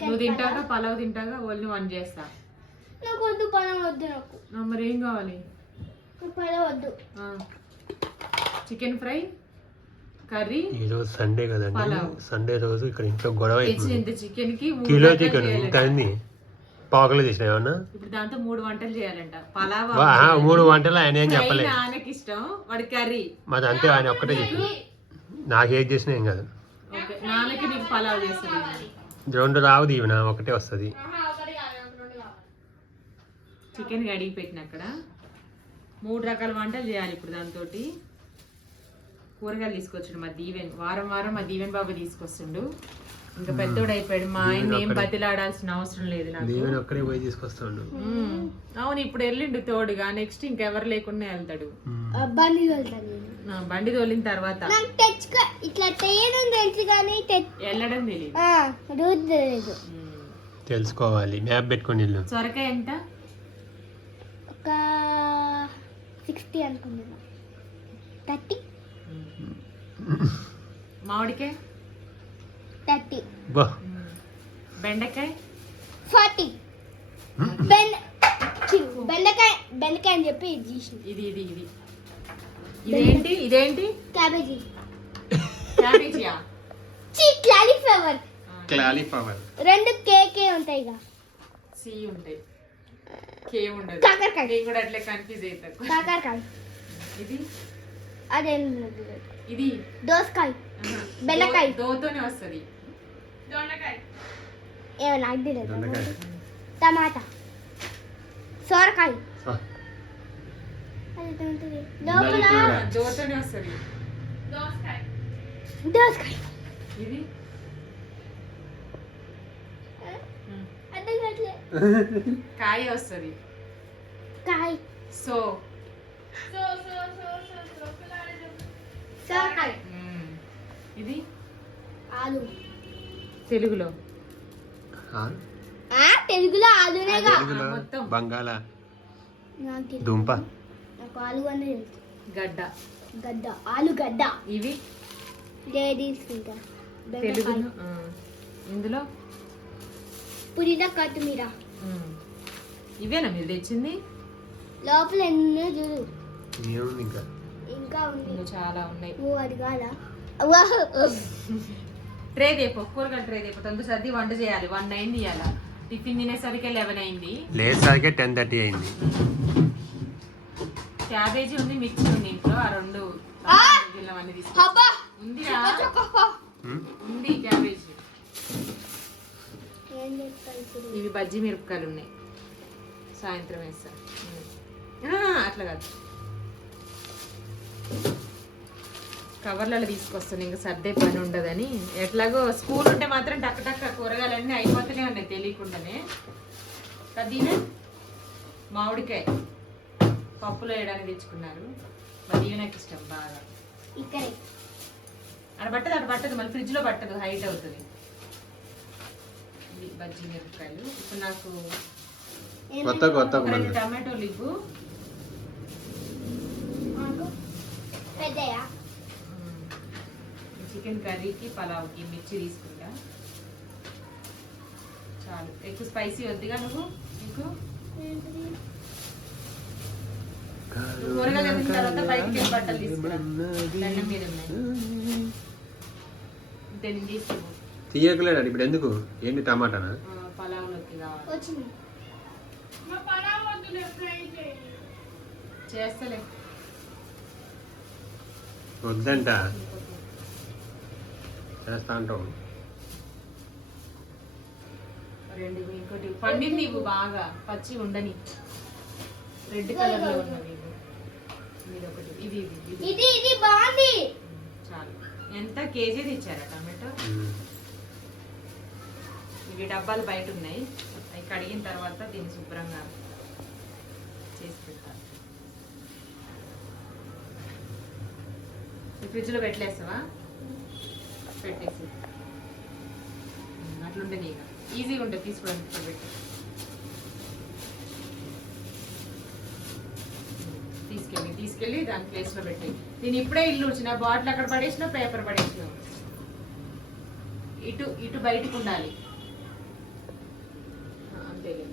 నువ్వు తింటాగా పలావ్. తింటాగా ఓన్లీ వన్ చేస్తా నాకు వద్దు పనం వద్దు నాకు. మరి ఏం కావాలి? పలావ్ వద్దు. చికెన్ ఫ్రై కర్రీ ఈ రోజు సండే కదండి. పలావ్. సండే రోజు ఇక్కడ ఇంట్లో గొడవ చికెన్కి కిలో చికెన్. ఇంత అయింది పావుకిలో చేసిన ఏమన్నా? ఇప్పుడు దాంతో మూడు వంటలు చేయాలంట. పలావ్ మూడు వంటలు ఆయన ఏం చెప్పలేదు నాన్నకి ఇష్టం వాడి కర్రీ. మాది అంతే ఆయన ఒక్కటే చెప్పి నాకేం చేసినా ఏం కాదు. ఓకే నాన్నకి నీకు పలావ్ చేస్తుంది రెండు రావు దీవెన ఒకటే వస్తుంది. చికెన్ కడిగి పెట్టిన అక్కడ. మూడు రకాల వంటలు చేయాలి ఇప్పుడు దాంతో కూరగాయలు తీసుకొచ్చాడు మా దీవెన్. వారం వారం మా దీవెన్ బాబు తీసుకొస్తుండు. ఇంకా పెద్దోడు అయిపోయాడు. మా ఆయన ఏం బతిలాడాల్సిన అవసరం లేదు నాకు. ఒక్కడే పోయి తీసుకొస్తాడు. అవును ఇప్పుడు వెళ్ళిండు తోడుగా. నెక్స్ట్ ఇంకెవరు లేకుండా వెళ్తాడు. బండి తోలిన తర్వాత నాకు తెచ్చుకో ఇట్లా చేయడం తెలుసు కానీ వెళ్ళడం తెలియదు ఆ, రూట్ తెలియదు. తెలుసుకోవాలి. మ్యాప్ పెట్టుకొని వెళ్ళు. సొరకాయ ఎంత? ఒక సిక్స్టీ అనుకుంటున్నా. థర్టీ. మామిడికాయ? థర్టీ. బా. బెండకాయ? ఫార్టీ. బెండకాయ బెండకాయ అని చెప్పి ఇది ఇది ఇది. ఇదేంటి? ఇదేంటి? క్యాబేజీ. క్యాబేజీయా? చీ క్లాలిఫ్లవర్. క్లాలిఫ్లవర్. రెండు కేకే ఉంటాయి ఇక. సి ఉంటాయి. కే ఉండదు. కాకరకాయ. నేను కూడా అట్లే కన్ఫ్యూజ్ అవుతాను కాకరకాయ. ఇది? అదేం ఇది? దోసకాయ. దో- దోతోనే వస్తుంది. ఏమో నాకు తెలియదు దొండకాయ. టమాటా. సోరకాయ. దోతోనే వస్తుంది. దోసకాయ. ఇది? కాయ వస్తుంది. కాయ. సో. ఇది? ఆలు. తెలుగులో. ఆ, ఆ తెలుగులో ఆలునేగా. మొత్తం. బంగాళ. దుంప. అనే తెలుసు గడ్డ. గడ్డ ఆలు గడ్డ ఇవి? లేడీస్ ఇంకా ఆ. ఇందులో? పుదీనా కొత్తిమీర. ఇవేనా మీరు తెచ్చింది? లోపల ఎన్నో చూడు. ఇంకా. ఇంకా ఉంది. ఇంకా చాలా ఉన్నాయి. నువ్వు అది కాదా? ట్రే దేపో కూరగాయల ట్రే దేపో తొందర సర్ది వంట చేయాలి. వన్ అయింది ఇవాళ టిఫిన్ తినేసరికి లెవెన్ అయింది. లేసరికే టెన్ థర్టీ అయింది. క్యాబేజీ ఉంది మిర్చి ఉంది ఇంట్లో. ఆ రెండు గిన్నెలవన్నీ తీసుకో. అబ్బా! ఉందిరా? ఉమ్, ఉంది క్యాబేజీ. ఇవి బజ్జీ మిరపకాయలు ఉన్నాయి. సాయంత్రం వేస్తా. అట్లా కాదు. కవర్లలో తీసుకొస్తాను ఇంకా సర్దే పని ఉండదని. ఎట్లాగో స్కూల్ ఉంటే మాత్రం టక్ టక్ కూరగాయలన్నీ అయిపోతూనే ఉన్నాయి తెలియకుండానే. దీవె మామిడికాయ. పప్పులో వేయడానికి తెచ్చుకున్నారు. మా దీవెనకి ఇష్టం బాగా. ఇక్కడే. అక్కడ పట్టదు అక్కడ పట్టదు. మళ్ళీ ఫ్రిడ్జ్లో పట్టదు హైట్ అవుతుంది. ఇది బజ్జీ మిరపకాయలు. ఇప్పుడు నాకు కొత్త రెండు టమాటోలు ఇవ్వు చికెన్ కర్రీకి పలావ్కి మిర్చి తీసుకుంటా. చాలు. ఎక్కువ స్పైసీ వద్దుగా నువ్వు? నీకు? నువ్వు కూరగాయలు తిన్న తర్వాత బయటికి వెళ్ళి బట్టలు తీయకలేడు ఇప్పుడు ఎందుకు? ఏంటి టమాటానా? చేస్తలే. వద్దంట. చేస్తా అంటావు. రెండు ఇంకోటి. పండింది బాగా. పచ్చి ఉండని. రెడ్ కలర్లో ఉన్నది ఇది ఒకటి ఇది ఇది ఇది ఇది ఇది బాగుంది. చాలు. ఎంత కేజీది ఇచ్చారా టమాటో. ఇవి డబ్బాలు బయట ఉన్నాయి. అవి కడిగిన తర్వాత దీన్ని శుభ్రంగా చేసి పెట్టాలి ఫ్రిడ్జ్లో పెట్టలేస్తావా? పెట్టేసి ఉమ్, అట్లుంటే నీకు ఈజీగా ఉంటుంది తీసుకోవడానికి పెట్టి తీసుకెళ్ళి దాని దాని ప్లేస్లో పెట్టి నేను ఇప్పుడే ఇల్లు వచ్చిన బాటిల్ అక్కడ పడేసిన పేపర్ పడేసిన. ఇటు ఇటు బయటకు ఉండాలి. అంతేలే.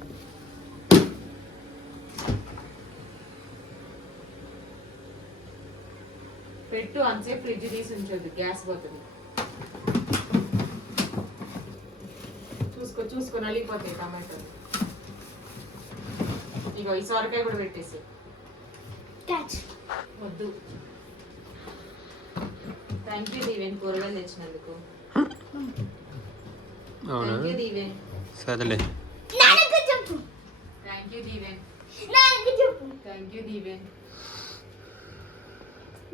పెట్టు అంతసేపు ఫ్రిడ్జ్ తీసి ఉంచదు గ్యాస్ పోతుంది. చూసుకో చూసుకో నలిగిపోతాయి టమాటోలు. ఇగో ఈ సొరకాయ కూడా పెట్టేసి క్యాచ్ వద్దు. థ్యాంక్ యూ దీవెన్ కూరగాయలు తెచ్చినందుకు. అవునా? థ్యాంక్ యూ దీవెన్ సరేలే. నాన్నకు చెప్పు. థ్యాంక్ యూ దీవెన్ చెప్పు. థ్యాంక్ యూ దీవెన్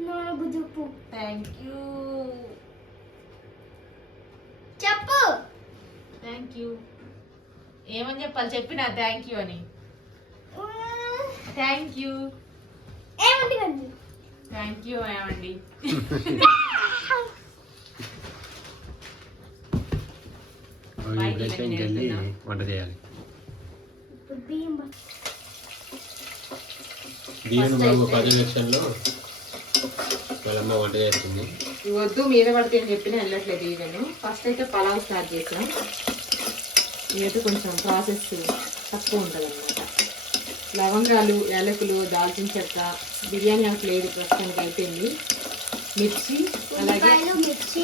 నాన్నకు చెప్పు. థ్యాంక్ యూ చెప్పు. థ్యాంక్ యూ ఏమని చెప్పాలి? చెప్పిన థ్యాంక్ యూ అని. థ్యాంక్ యూ థ్యాంక్ యూ ఏమండి ఇంకెళ్ళి వంట చేయాలి. బియ్యం బాబు పది లక్షల్లో వాళ్ళమ్మ వంట చేస్తుంది. వద్దు మీద పడితే అని చెప్పిన వెళ్ళట్లేదు ఈవెన్ ఫస్ట్ అయితే పలావ్ స్టార్ట్ చేసాం. ఇదైతే కొంచెం ప్రాసెస్ తక్కువ ఉంటుంది లవంగాలు యాలకులు దాల్చిన చెక్క బిర్యానీ ఆకు లేదు ప్రస్తుతానికి అయిపోయింది. మిర్చి అలాగే మిర్చి.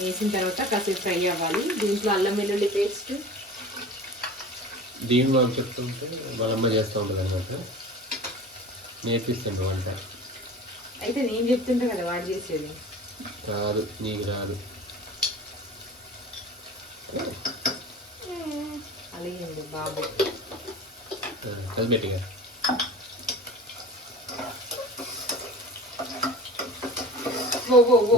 వేసిన తర్వాత కాసేపు ఫ్రై అవ్వాలి. దీంట్లో అల్లం వెల్లుల్లి పేస్ట్. దీవెన బాబు చెప్తుంటే వాళ్ళమ్మ చేస్తూ ఉంటుంది అనమాట నేర్పిస్తుండ్రు వంట. అయితే నేను చెప్తుంటే కదా వాడు చేసేది. రాదు నీకు రాదు. అలాగే బాబు. చదిపెట్టిగా ఓ, ఓ,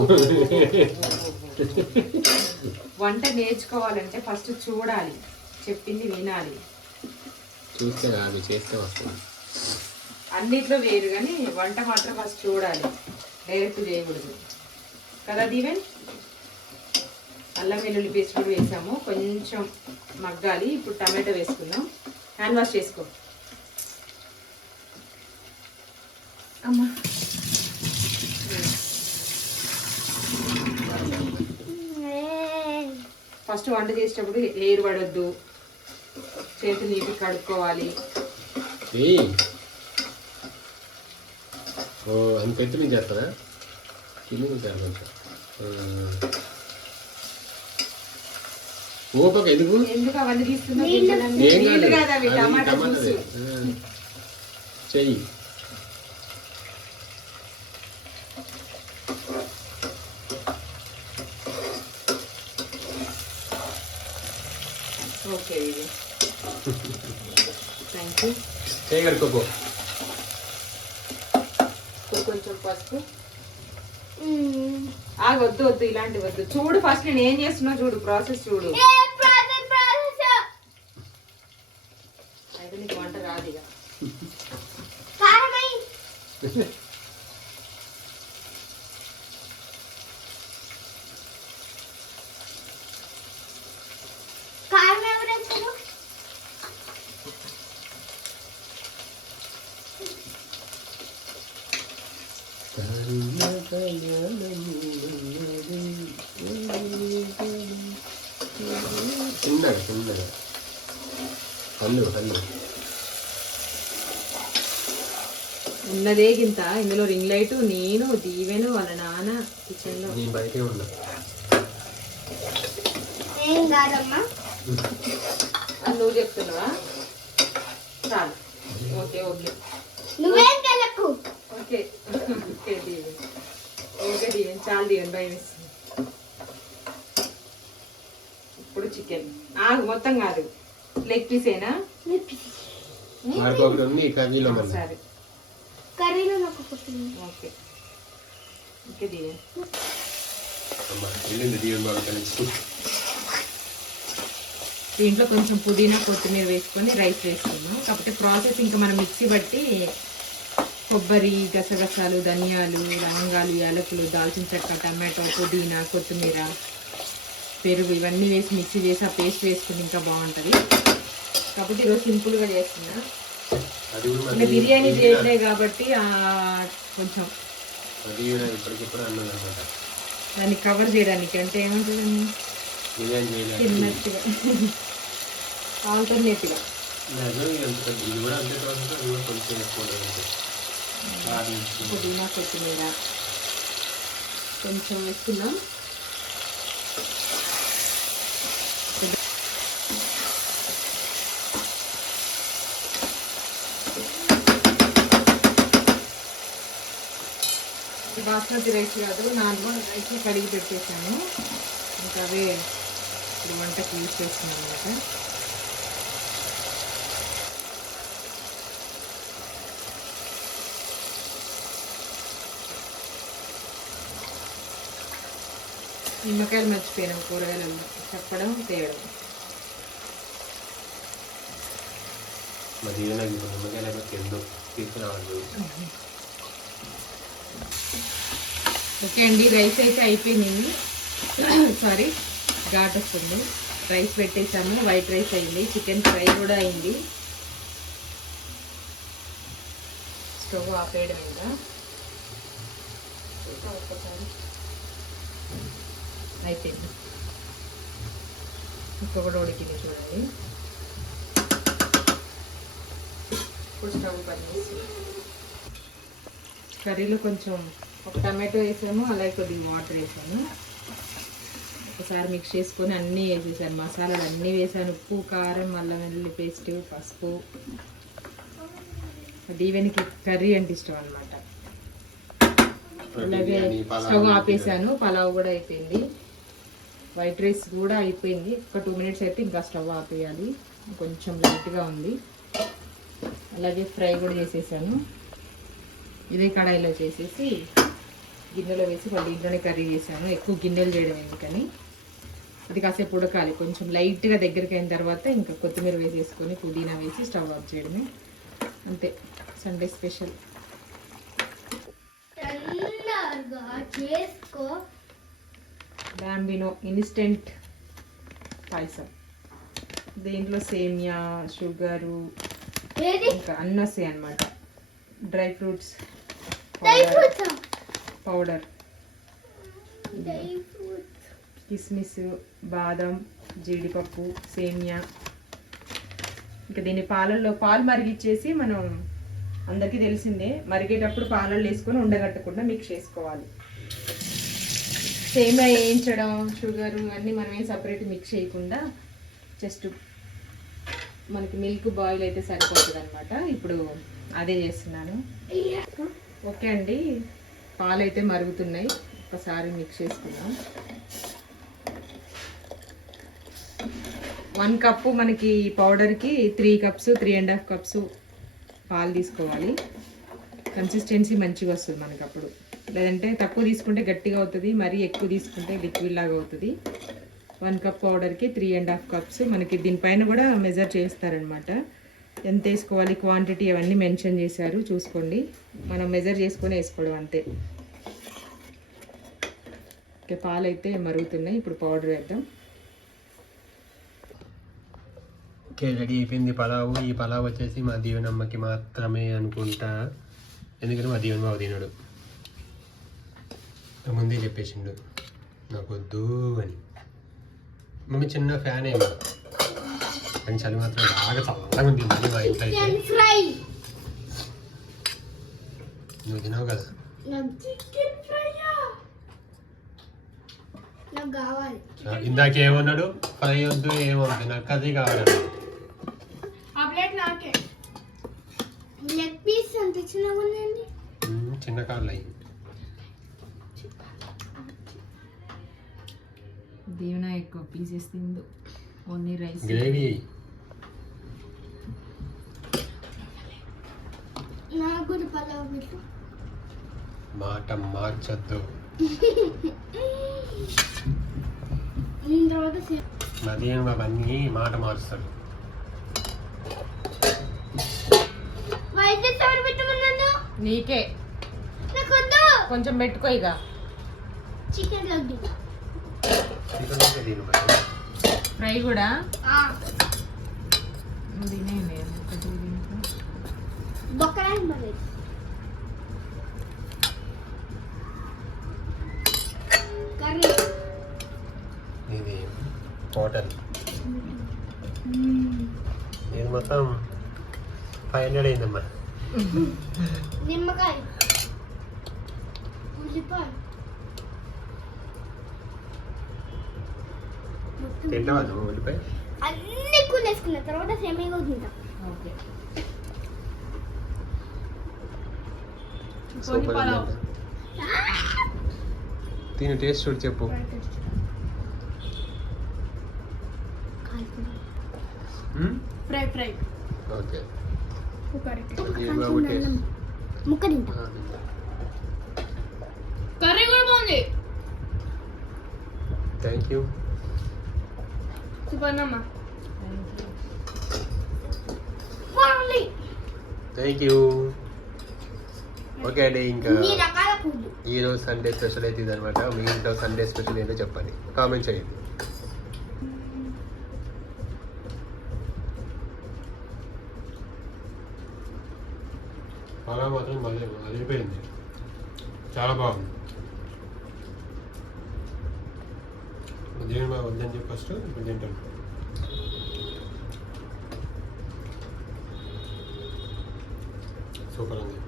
వంట నేర్చుకోవాలంటే ఫస్ట్ చూడాలి చెప్పింది వినాలి చూస్తే చేస్తే వస్తుంది అన్నిట్లో వేరు కానీ వంట మాత్రం ఫస్ట్ చూడాలి డైరెక్ట్ చేయకూడదు కదా దీవెన్ అల్లం వెల్లుల్లి పేస్ట్ కూడా వేసాము కొంచెం మగ్గాలి ఇప్పుడు టమాటో వేసుకుందాం హ్యాండ్ వాష్ చేసుకో. అమ్మా. ఫస్ట్ వంట చేసేటప్పుడు ఎయిర్ పడొద్దు. చేతులు నీటికి కడుక్కోవాలి. ఓ అంత ఎత్తు నుంచి చేస్తుందా కింద కొంచెం ఓపక ఎందుకు ఎందుకు అవన్నీ తీసుకున్నా ఏం నీళ్ళు కాదు కాదు అవి అది టమాటా టమాటాదే. జ్యూస్ ఆ. చెయ్యి. ఓకే ఇది. థ్యాంక్ యూ కడుక్కోపో కొంచెం పసుపు. ఆగొద్దు వద్దు వద్దు ఇలాంటి వద్దు. చూడు ఫస్ట్ నేను ఏం చేస్తున్నా చూడు ప్రాసెస్ చూడు అయితే నీకు వంట రాదు ఇక కారం ఎవరు వేస్తారు చిన్నగా చిన్నగా హల్లు హల్లు ఉన్నదే గింత. ఇందులో రింగ్ లైట్ నేను దీవెను వాళ్ళ నాన్న కిచెన్లో నేను బయటే ఉన్నా ఏం కాదమ్మా? అది నువ్వు చెప్తున్నావా? చాలు. Okay okay. నువ్వేం తెలకు? Okay. Okay Deeven. Okay Deeven. చాలు దీవెన్. భయం వేస్తుంది ఇప్పుడు చికెన్ ఆగు మొత్తం కాదు. లెగ్ పీసేనా మరొకటి ఉంది కర్రీలో మళ్ళీ. సరే. కర్రీలో నాకు ఓకే. దీంట్లో కొంచెం పుదీనా కొత్తిమీర వేసుకొని రైస్ వేసుకున్నాం కాకపోతే ప్రాసెస్ ఇంకా మనం మిక్సీ బట్టి కొబ్బరి గసగసాలు ధనియాలు లవంగాలు యాలకులు దాల్చిన చెక్క టమాటో పుదీనా కొత్తిమీర పెరుగు ఇవన్నీ వేసి మిక్సీ చేసి ఆ పేస్ట్ వేసుకుని ఇంకా బాగుంటుంది. కాకపోతే ఈరోజు సింపుల్గా చేస్తున్నా. అంటే బిర్యానీ చేయట్లే కాబట్టి కొంచెం దాన్ని కవర్ చేయడానికి అంటే ఏమంటుందండి? లేదు ఎంత పెద్ద ఇది కూడా అంతే ప్రాసెస్ అది కూడా కొంచెం ఎక్కువ ఉంటుంది అంతే. అది పుదీనా కొత్తిమీర కొంచెం వేసుకున్నాం ఇది బాస్మతి రైస్ కాదు నార్మల్ రైస్ కడిగి పెట్టేసాను ఇంకా అవే ఇప్పుడు వంటకి యూజ్ చేస్తున్నాను అనమాట. నిమ్మకాయలు మర్చిపోయినాం కూరగాయలు చెప్పడం తేయడం. మరి నాకు ఇప్పుడు నిమ్మకాయ లేకపోతే ఎందు తీసుకురావాలి. ఓకే అండి రైస్ అయితే అయిపోయింది సారీ ఘాట్ వస్తుంది. రైస్ పెట్టేసాము వైట్ రైస్ అయింది చికెన్ ఫ్రై కూడా అయింది. స్టవ్ ఆపేయడం ఇంకా. అయిపోయింది. ముక్క కూడా ఉడికింది చూడండి. ఇప్పుడు స్టవ్ బంద్ కర్రీలో కొంచెం ఒక టమాటో వేసాము అలాగే కొద్దిగా వాటర్ వేసాను ఒకసారి మిక్స్ చేసుకొని అన్నీ వేసేసాను. మసాలాలు అన్నీ వేసాను. ఉప్పు కారం అల్లం వెల్లుల్లి పేస్ట్ పసుపు. దీవెనికి కర్రీ అంటే ఇష్టం అనమాట అలాగే స్టవ్ ఆపేసాను. పలావ్ కూడా అయిపోయింది. వైట్ రైస్ కూడా అయిపోయింది. ఒక టూ మినిట్స్ అయితే ఇంకా స్టవ్ ఆపేయాలి. కొంచెం లైట్గా ఉంది. అలాగే ఫ్రై కూడా చేసేసాను. ఇదే కడాయిలో చేసేసి గిన్నెలో వేసి మళ్ళీ ఇంట్లోనే కర్రీ చేశాను. ఎక్కువ గిన్నెలు చేయడం ఎందుకని? అది కాసేపు ఉడకాలి. కొంచెం లైట్గా దగ్గరికి అయిన తర్వాత ఇంకా కొత్తిమీర వేసేసుకొని పుదీనా వేసి స్టవ్ ఆఫ్ చేయడమే. అంతే. Sunday special. Bambino instant payasam. దీంట్లో సేమియా షుగరు ఇంకా అన్నీ వస్తాయి అన్నమాట. Dry fruits. Dry fruits? Powder. కిస్మిస్ బాదం జీడిపప్పు సేమియా. ఇంకా దీన్ని పాలల్లో పాలు మరిగిచ్చేసి మనం అందరికీ తెలిసిందే మరిగేటప్పుడు పాలల్లో వేసుకొని ఉండగట్టకుండా మిక్స్ చేసుకోవాలి. సేమియా వేయించడం షుగర్ అన్నీ మనం ఏం సపరేట్ మిక్స్ చేయకుండా జస్ట్ మనకి మిల్క్ బాయిల్ అయితే సరిపోతుంది అనమాట ఇప్పుడు అదే చేస్తున్నాను. ఓకే అండి. పాలైతే మరుగుతున్నాయి. ఒకసారి మిక్స్ చేసుకుందాం. వన్ కప్పు మనకి పౌడర్కి three cups three and half cups పాలు తీసుకోవాలి. కన్సిస్టెన్సీ మంచిగా వస్తుంది మనకి అప్పుడు లేదంటే తక్కువ తీసుకుంటే గట్టిగా అవుతుంది మరీ ఎక్కువ తీసుకుంటే లిక్విడ్ లాగా అవుతుంది. వన్ కప్ పౌడర్కి త్రీ అండ్ హాఫ్ కప్స్ మనకి దీనిపైన కూడా మెజర్ చేస్తారనమాట ఎంత వేసుకోవాలి క్వాంటిటీ అవన్నీ మెన్షన్ చేశారు చూసుకోండి. మనం మెజర్ చేసుకొని వేసుకోవడం అంతే. ఓకే పాలు అయితే మరుగుతున్నాయి ఇప్పుడు పౌడర్ వేద్దాం. ఓకే రెడీ అయిపోయింది పలావు. ఈ పలావ్ వచ్చేసి మా దీవెనమ్మకి మాత్రమే అనుకుంటా. ఎందుకంటే మా దీవెన బాబు తినడు. ముందే చెప్పేసిండు. నాకు వద్దు అని. మమ్మీ చిన్న ఫ్యాన్ ఏమో. కానీ చలి మాత్రం బాగా చల్లగా ఉంది మళ్ళీ మా ఇంట్లో అయితే. నువ్వు తినవు కదా? కావాలి. ఇందాక ఏమన్నాడు? ఫ్రై వద్దు ఏమొద్దు నాకు కర్రీ కావాలన్నాడు ఆ ప్లేట్ నాకే. లెగ్ పీస్ ఎంత చిన్నగా ఉందండి. ఉమ్, చిన్న కాళ్ళు అయ్యి. దీవెన ఎక్కువ పీసెస్ తిందు. ఓన్లీ రైస్ గ్రేవీ నాకు కూడా పలావ్ పెట్టు మాట మార్చొద్దు. దీవెన బాబు అన్నీ మాట మారుస్తాడు నీకే. కొంచెం పెట్టుకో ఇక. చికెన్ తిను. ఫ్రై కూడా. బొక్కరాయి కర్రీ ఇది మొత్తం ఫైవ్ హండ్రెడ్ అయిందమ్మా. నిమ్మకాయ. తింటావా నువ్వు ఉల్లిపాయ? అన్ని కూలేసుకున్న తర్వాత సేమియా కూడా తింటాం. ఓకే. సూపర్ పలావ్. తిని టేస్ట్ చూడు చెప్పు. Fry fry okay. ముక్క తింటా కర్రీ కూడా బాగుంది థ్యాంక్ యూ సూపర్ అమ్మా బాగుంది థ్యాంక్ యూ ఓకే అండి ఇంకా ఇన్ని రకాల ఫుడ్ ఈ రోజు సండే స్పెషల్ అయితే ఇదనమాట మీ ఇంట్లో సండే స్పెషల్ ఏంటో చెప్పండి కామెంట్ చేయండి కళ మాత్రం మళ్ళీ అదిరిపోయింది. చాలా బాగుంది. దేవుని బాగా వద్దని చెప్పి ఫస్ట్ ఇప్పుడు తింటాను సూపర్ ఉంది.